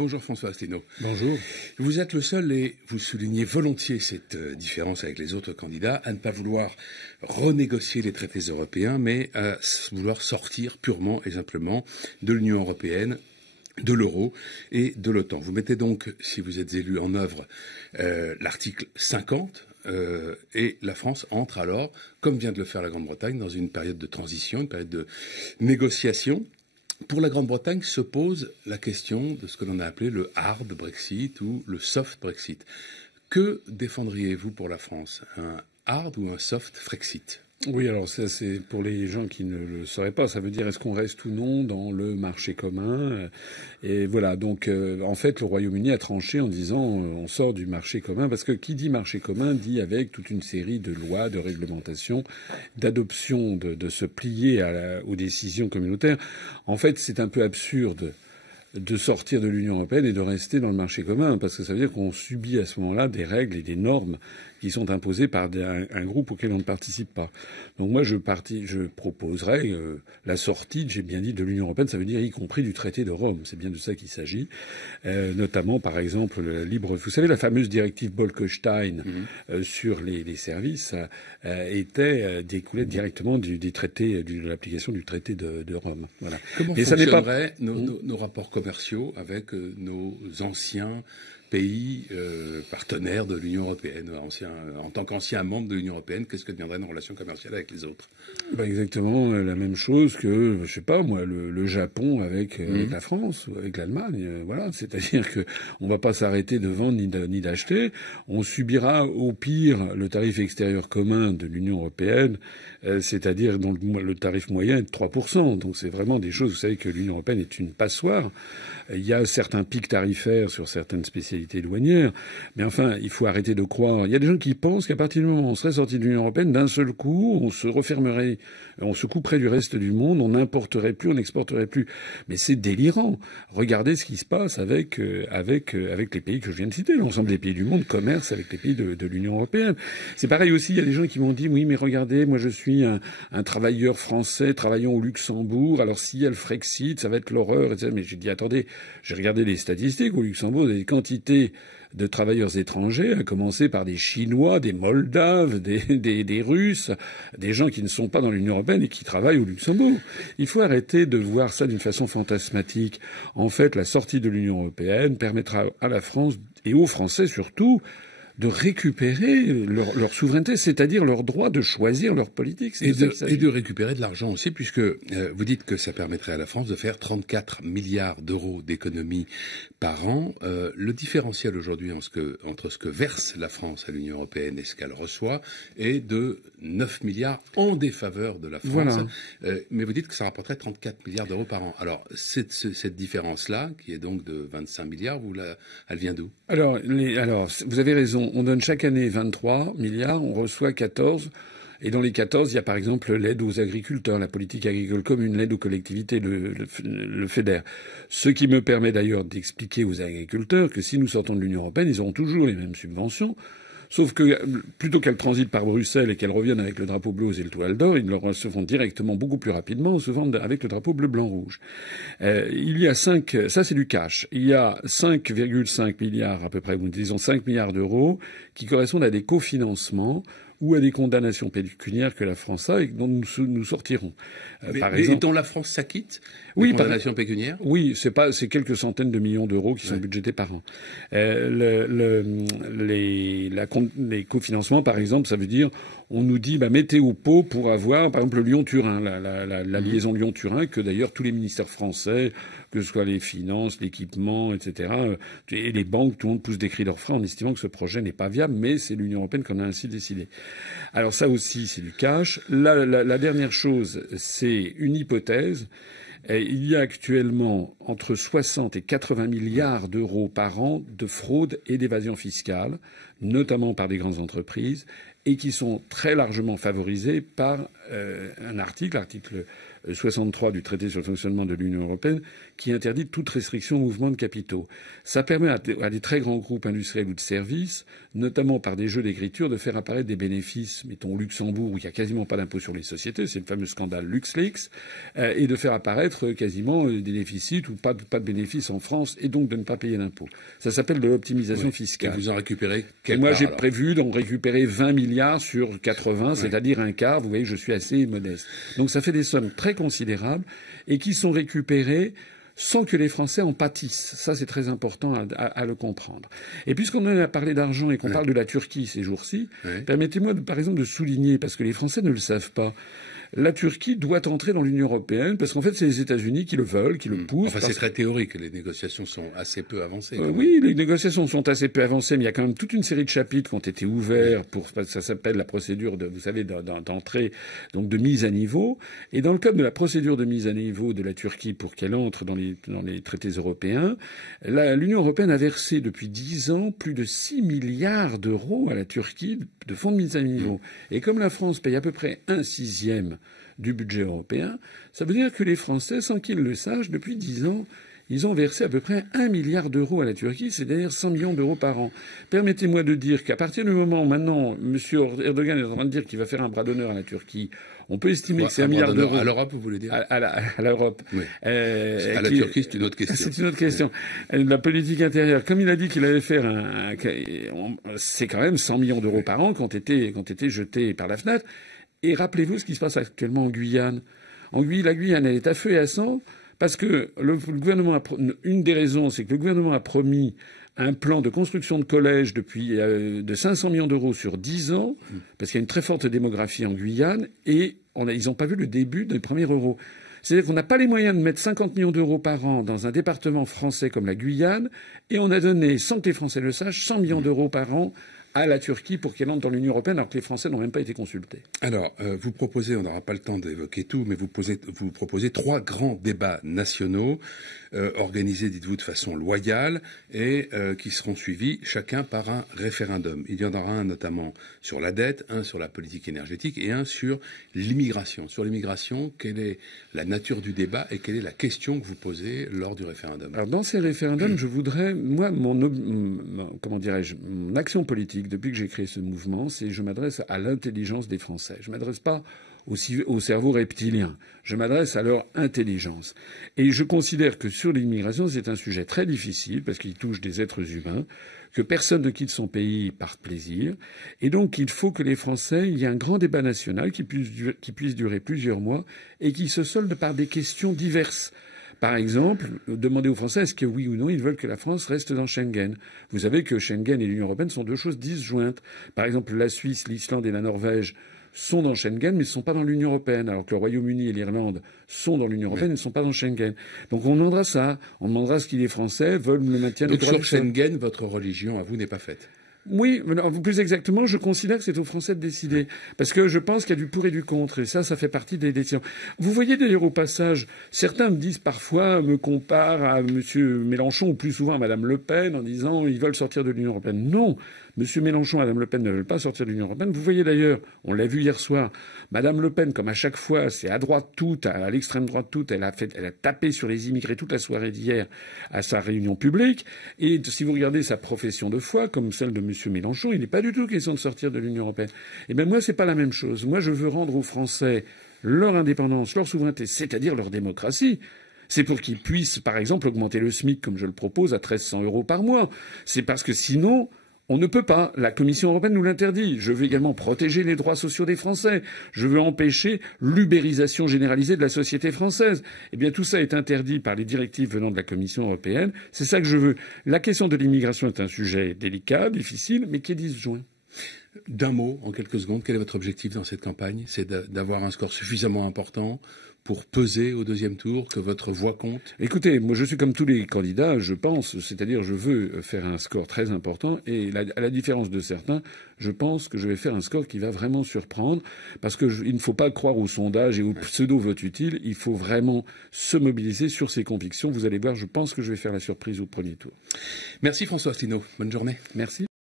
Bonjour François Asselineau. Bonjour. Vous êtes le seul, et vous soulignez volontiers cette différence avec les autres candidats, à ne pas vouloir renégocier les traités européens, mais à vouloir sortir purement et simplement de l'Union européenne, de l'euro et de l'OTAN. Vous mettez donc, si vous êtes élu, en œuvre l'article 50, et la France entre alors, comme vient de le faire la Grande-Bretagne, dans une période de transition, une période de négociation. Pour la Grande-Bretagne se pose la question de ce que l'on a appelé le hard Brexit ou le soft Brexit. Que défendriez-vous pour la France? Un hard ou un soft Frexit? Oui, alors ça c'est pour les gens qui ne le sauraient pas. Ça veut dire est-ce qu'on reste ou non dans le marché commun. Et voilà, donc en fait le Royaume-Uni a tranché en disant on sort du marché commun, parce que qui dit marché commun dit avec toute une série de lois, de réglementations, d'adoption, de se plier aux décisions communautaires. En fait c'est un peu absurde de sortir de l'Union européenne et de rester dans le marché commun, parce que ça veut dire qu'on subit à ce moment-là des règles et des normes qui sont imposées par un groupe auquel on ne participe pas. Donc moi, je proposerais la sortie, j'ai bien dit, de l'Union européenne, ça veut dire y compris du traité de Rome. C'est bien de ça qu'il s'agit. Notamment, par exemple, vous savez, la fameuse directive Bolkestein sur les services découlait directement des traités, de l'application du traité de Rome. Voilà. Comment fonctionneraient nos rapports commerciaux avec nos anciens pays partenaires de l'Union européenne, en tant qu'ancien membre de l'Union européenne, qu'est-ce que deviendraient nos relations commerciales avec les autres? Exactement la même chose que, je sais pas moi, le Japon avec la France ou avec l'Allemagne. Voilà, c'est-à-dire que on va pas s'arrêter de vendre ni d'acheter. On subira au pire le tarif extérieur commun de l'Union européenne, c'est-à-dire dont le tarif moyen est de 3%. Donc c'est vraiment des choses. Vous savez que l'Union européenne est une passoire. Il y a certains pics tarifaires sur certaines spécialités douanières, mais enfin, il faut arrêter de croire. Il y a des gens qui pensent qu'à partir du moment où on serait sorti de l'Union européenne, d'un seul coup, on se refermerait, on se couperait du reste du monde, on n'importerait plus, on n'exporterait plus. Mais c'est délirant. Regardez ce qui se passe avec les pays que je viens de citer. L'ensemble des pays du monde commercent avec les pays de l'Union européenne. C'est pareil aussi. Il y a des gens qui m'ont dit, oui, mais regardez, moi je suis un travailleur français travaillant au Luxembourg. Alors s'il y a le Frexit, ça va être l'horreur, etc. Mais j'ai dit, attendez, j'ai regardé les statistiques au Luxembourg, des quantités de travailleurs étrangers, à commencer par des Chinois, des Moldaves, des Russes, des gens qui ne sont pas dans l'Union européenne et qui travaillent au Luxembourg. Il faut arrêter de voir ça d'une façon fantasmatique. En fait, la sortie de l'Union européenne permettra à la France, et aux Français surtout, de récupérer leur souveraineté, c'est-à-dire leur droit de choisir leur politique. Et de récupérer de l'argent aussi, puisque vous dites que ça permettrait à la France de faire 34 milliards d'euros d'économies par an. Le différentiel aujourd'hui entre ce que verse la France à l'Union européenne et ce qu'elle reçoit est de 9 milliards en défaveur de la France. Voilà. Mais vous dites que ça rapporterait 34 milliards d'euros par an. Alors, cette différence-là, qui est donc de 25 milliards, elle vient d'où? Alors, vous avez raison. On donne chaque année 23 milliards, on reçoit 14. Et dans les 14, il y a par exemple l'aide aux agriculteurs, la politique agricole commune, l'aide aux collectivités, le FEDER. Ce qui me permet d'ailleurs d'expliquer aux agriculteurs que si nous sortons de l'Union européenne, ils auront toujours les mêmes subventions. Sauf que plutôt qu'elles transitent par Bruxelles et qu'elles reviennent avec le drapeau bleu aux étoiles d'or, ils le recevront directement beaucoup plus rapidement, souvent avec le drapeau bleu, blanc, rouge. Il y a ça c'est du cash. Il y a 5,5 milliards à peu près, disons 5 milliards d'euros qui correspondent à des cofinancements ou à des condamnations pécuniaires que la France a et dont nous sortirons. Par exemple, et dont la France s'acquitte? Oui, condamnations pécuniaires? Oui, c'est quelques centaines de millions d'euros qui sont budgétés par an. Les cofinancements, par exemple, ça veut dire, on nous dit, mettez au pot pour avoir, par exemple, le Lyon-Turin, la liaison Lyon-Turin, que d'ailleurs tous les ministères français, que ce soit les finances, l'équipement, etc., et les banques, tout le monde pousse des cris d'orfraie en estimant que ce projet n'est pas viable, mais c'est l'Union européenne qui en a ainsi décidé. Alors ça aussi, c'est du cash. La dernière chose, c'est une hypothèse. Il y a actuellement entre 60 et 80 milliards d'euros par an de fraude et d'évasion fiscale, notamment par des grandes entreprises, et qui sont très largement favorisés par un article 63 du traité sur le fonctionnement de l'Union européenne qui interdit toute restriction au mouvement de capitaux. Ça permet à des très grands groupes industriels ou de services, notamment par des jeux d'écriture, de faire apparaître des bénéfices, mettons au Luxembourg où il n'y a quasiment pas d'impôt sur les sociétés, c'est le fameux scandale LuxLeaks, et de faire apparaître quasiment des déficits ou pas de bénéfices en France et donc de ne pas payer d'impôts. Ça s'appelle de l'optimisation fiscale. Et vous en récupérez moi, j'ai prévu d'en récupérer 20 milliards sur 80, c'est-à-dire un quart. Vous voyez que je suis assez modeste. Donc ça fait des sommes très considérables et qui sont récupérées sans que les Français en pâtissent. Ça, c'est très important à le comprendre. Et puisqu'on en a parlé d'argent et qu'on parle de la Turquie ces jours-ci, permettez-moi, par exemple, de souligner, parce que les Français ne le savent pas, la Turquie doit entrer dans l'Union européenne parce qu'en fait, c'est les États-Unis qui le veulent, qui le poussent. Enfin, c'est très théorique. Les négociations sont assez peu avancées. Oui, les négociations sont assez peu avancées, mais il y a quand même toute une série de chapitres qui ont été ouverts ça s'appelle la procédure vous savez, d'entrée, donc de mise à niveau. Et dans le cadre de la procédure de mise à niveau de la Turquie pour qu'elle entre dans les traités européens, l'Union européenne a versé depuis 10 ans plus de 6 milliards d'euros à la Turquie de fonds de mise à niveau. Et comme la France paye à peu près 1/6 du budget européen, ça veut dire que les Français, sans qu'ils le sachent, depuis 10 ans, ils ont versé à peu près 1 milliard d'euros à la Turquie, c'est-à-dire 100 millions d'euros par an. Permettez-moi de dire qu'à partir du moment où maintenant M. Erdogan est en train de dire qu'il va faire un bras d'honneur à la Turquie, on peut estimer que c'est 1 milliard d'euros. À l'Europe, vous voulez dire? À l'Europe. Oui. À la Turquie, c'est une autre question. C'est une autre question. La politique intérieure, comme il a dit qu'il allait faire c'est quand même 100 millions d'euros par an qui ont été jetés par la fenêtre. Et rappelez-vous ce qui se passe actuellement en Guyane. La Guyane, elle est à feu et à sang parce que le gouvernement une des raisons, c'est que le gouvernement a promis un plan de construction de collèges de 500 millions d'euros sur 10 ans, parce qu'il y a une très forte démographie en Guyane, et ils n'ont pas vu le début des premiers euros. C'est-à-dire qu'on n'a pas les moyens de mettre 50 millions d'euros par an dans un département français comme la Guyane, et on a donné, sans que les Français le sachent, 100 millions d'euros par an à la Turquie pour qu'elle entre dans l'Union européenne alors que les Français n'ont même pas été consultés. Alors, vous proposez, on n'aura pas le temps d'évoquer tout, mais vous proposez 3 grands débats nationaux organisés, dites-vous, de façon loyale et qui seront suivis chacun par un référendum. Il y en aura un notamment sur la dette, un sur la politique énergétique et un sur l'immigration. Sur l'immigration, quelle est la nature du débat et quelle est la question que vous posez lors du référendum? Alors, dans ces référendums, je voudrais, moi, mon action politique depuis que j'ai créé ce mouvement, c'est je m'adresse à l'intelligence des Français. Je m'adresse pas au cerveau reptilien. Je m'adresse à leur intelligence. Et je considère que sur l'immigration, c'est un sujet très difficile parce qu'il touche des êtres humains, que personne ne quitte son pays par plaisir. Et donc, il faut que les Français, il y ait un grand débat national qui puisse durer plusieurs mois et qui se solde par des questions diverses. Par exemple, demander aux Français est-ce que oui ou non ils veulent que la France reste dans Schengen. Vous savez que Schengen et l'Union européenne sont deux choses disjointes. Par exemple, la Suisse, l'Islande et la Norvège sont dans Schengen, mais ne sont pas dans l'Union européenne, alors que le Royaume-Uni et l'Irlande sont dans l'Union européenne et ne sont pas dans Schengen. Donc on demandera ça. On demandera ce que les Français veulent le maintien du droit de Schengen, votre religion à vous n'est pas faite. Oui, plus exactement, je considère que c'est aux Français de décider. Parce que je pense qu'il y a du pour et du contre. Et ça fait partie des décisions. Vous voyez d'ailleurs au passage, certains me disent parfois, me comparent à M. Mélenchon, ou plus souvent à Mme Le Pen, en disant ils veulent sortir de l'Union européenne. Non, M. Mélenchon et Mme Le Pen ne veulent pas sortir de l'Union européenne. Vous voyez d'ailleurs, on l'a vu hier soir, Mme Le Pen, comme à chaque fois, c'est à droite toute, à l'extrême droite toute, elle a tapé sur les immigrés toute la soirée d'hier à sa réunion publique. Et si vous regardez sa profession de foi, comme celle de M. Mélenchon, il n'est pas du tout question de sortir de l'Union européenne. Eh bien, moi, c'est pas la même chose. Moi, je veux rendre aux Français leur indépendance, leur souveraineté, c'est-à-dire leur démocratie. C'est pour qu'ils puissent, par exemple, augmenter le SMIC, comme je le propose, à 1 300 € par mois. C'est parce que sinon, on ne peut pas. La Commission européenne nous l'interdit. Je veux également protéger les droits sociaux des Français. Je veux empêcher l'ubérisation généralisée de la société française. Eh bien, tout ça est interdit par les directives venant de la Commission européenne. C'est ça que je veux. La question de l'immigration est un sujet délicat, difficile, mais qui est disjoint. D'un mot, en quelques secondes, quel est votre objectif dans cette campagne? C'est d'avoir un score suffisamment important pour peser au deuxième tour, que votre voix compte? Écoutez, moi je suis comme tous les candidats, je pense, c'est-à-dire je veux faire un score très important et à la différence de certains, je pense que je vais faire un score qui va vraiment surprendre parce qu'il ne faut pas croire aux sondages et aux pseudo-votes utiles, il faut vraiment se mobiliser sur ses convictions. Vous allez voir, je pense que je vais faire la surprise au premier tour. Merci François Asselineau, bonne journée. Merci.